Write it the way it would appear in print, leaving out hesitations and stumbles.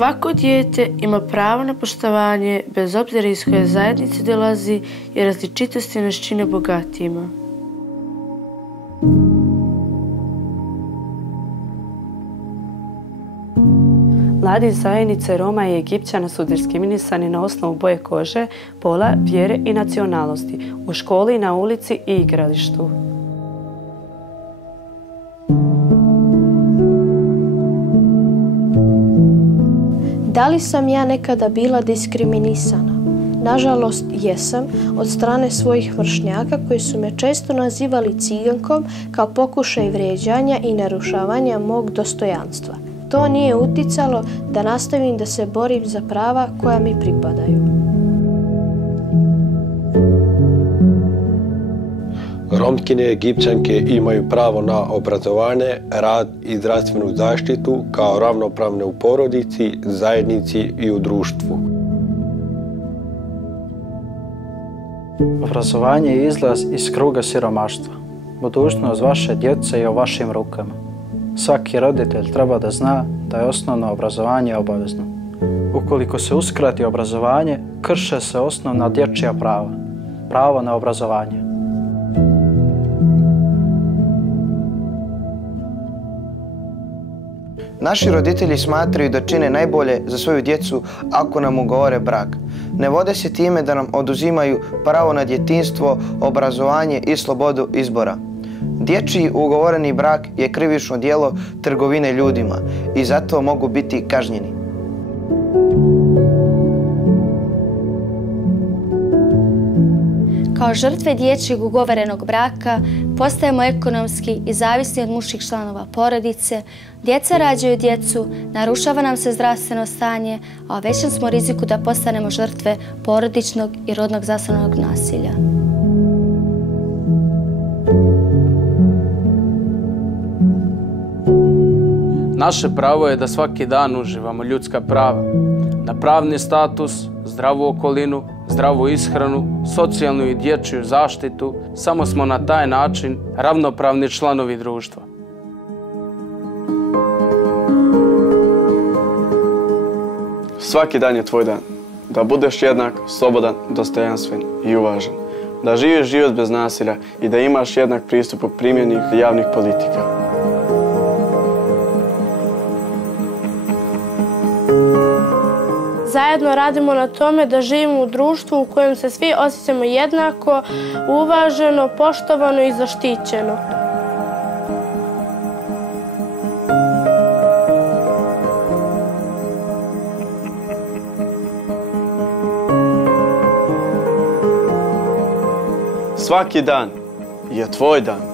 Svako dijete ima pravo na poštovanje bez obzira iz koje zajednice dolazi i različitosti nas čine bogatijima. Mladi zajednice Roma i Egipćana su diskriminisani na osnovu boje kože, pola, vjere i nacionalnosti, u školi, na ulici i igralištu. Da li sam ja nekada bila diskriminisana? Nažalost, jesam od strane svojih vršnjaka koji su me često nazivali cigankom kao pokušaj vrijeđanja i narušavanja mog dostojanstva. To nije uticalo da nastavim da se borim za prava koja mi pripadaju. Romkinje i Egipćanke imaju pravo na obrazovanje, rad i zdravstvenu zaštitu kao ravnopravne u porodici, zajednici i u društvu. Obrazovanje je izlaz iz kruga siromaštva. Budućnost vaše djece je u vašim rukama. Svaki roditelj treba da zna da je osnovno obrazovanje obavezno. Ukoliko se uskrati obrazovanje, krše se osnovna dječja prava. Pravo na obrazovanje. Naši roditelji smatraju da čine najbolje za svoju djecu ako nam ugovore brak. Ne vode se time da nam oduzimaju pravo na djetinjstvo, obrazovanje i slobodu izbora. Dječji ugovoreni brak je krivično djelo trgovine ljudima i zato mogu biti kažnjeni. Kao žrtve dječjeg ugovorenog braka postajemo ekonomski i zavisni od muških članova porodice, djeca rađaju djecu, narušava nam se zdravstveno stanje, a u većem smo riziku da postanemo žrtve porodičnog i rodnog zasnovanog nasilja. Naše pravo je da svaki dan uživamo ljudska prava, na pravni status, zdravu okolinu, zdravu ishranu, socijalnu i dječju zaštitu. Samo smo na taj način ravnopravni članovi društva. Svaki dan je tvoj dan. Da budeš jednak, slobodan, dostojanstven i uvažen. Da živiš život bez nasilja i da imaš jednak pristup u primjeni javnih politika. Zajedno radimo na tome da živimo u društvu u kojem se svi osjećamo jednako, uvaženo, poštovano i zaštićeno. Svaki dan je tvoj dan.